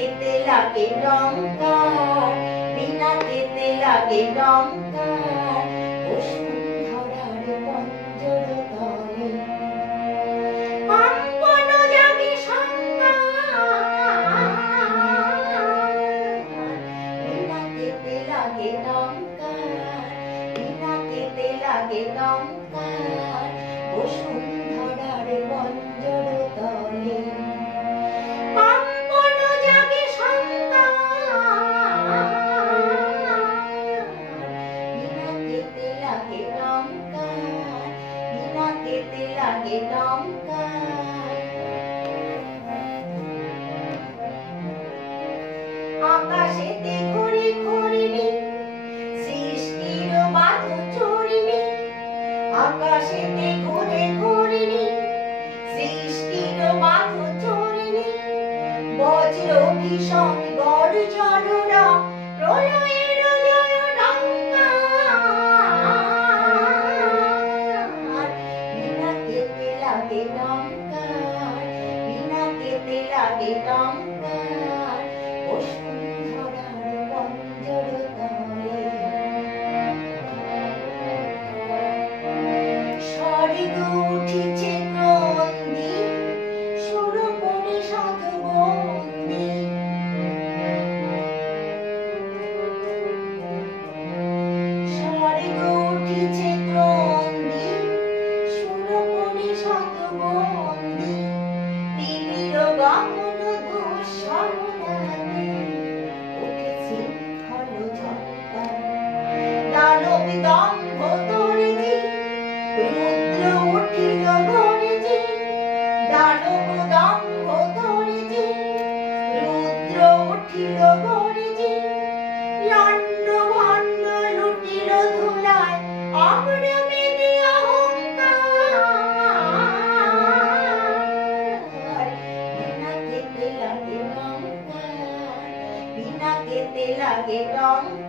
কেতে লাগে টঙ্কার, বিনা কেতে লাগে টঙ্কার, বসুন্ধরার পঞ্জর তলে কম্পন জাগে সংগার, বিনা কেতে লাগে টঙ্কার, বিনা কেতে লাগে টঙ্কার, বসুন্ধরার পঞ্জর তলে কম্পন জাগে সংগার, বিনা কেতে লাগে টঙ্কার, বিনা কেতে লাগে টঙ্কার। আকাশেতে ঘুরে ঘুরিনি সৃষ্টির বাঁধ চড়িনি, আকাশেতে ঘুরে ঘুরিনি সৃষ্টির বাঁধ চড়িনি, বজ্র ভীষণ গর্জনরা প্রলয়ের জয় টঙ্কার, বিনা কেতে লাগে টঙ্কার, বিনা কেতে লাগে টঙ্কার, বসুন্ধরার পঞ্জর তলে স্বর্গ উঠিছে ক্রন্দে, সুর পড়ে সাধুবন্দে, স্বর্গ উঠিছে ক্রন্দে, সুর পড়ে সাধুবন্দে, তিমির গমন দুঃস্বপ্নাতে উঠেছে হল ঝঙ্কার, দানব দম্ভ তরেছে রুদ্র উঠিল গর্জে, দানব দম্ভ তরেছে রুদ্র উঠিল গর্জে, লণ্ড ভণ্ড লুটিল ধুলায় অমর মেদে অহংকার, বিনা কেতে লাগে টঙ্কার, বিনা কেতে লাগে টঙ্কার।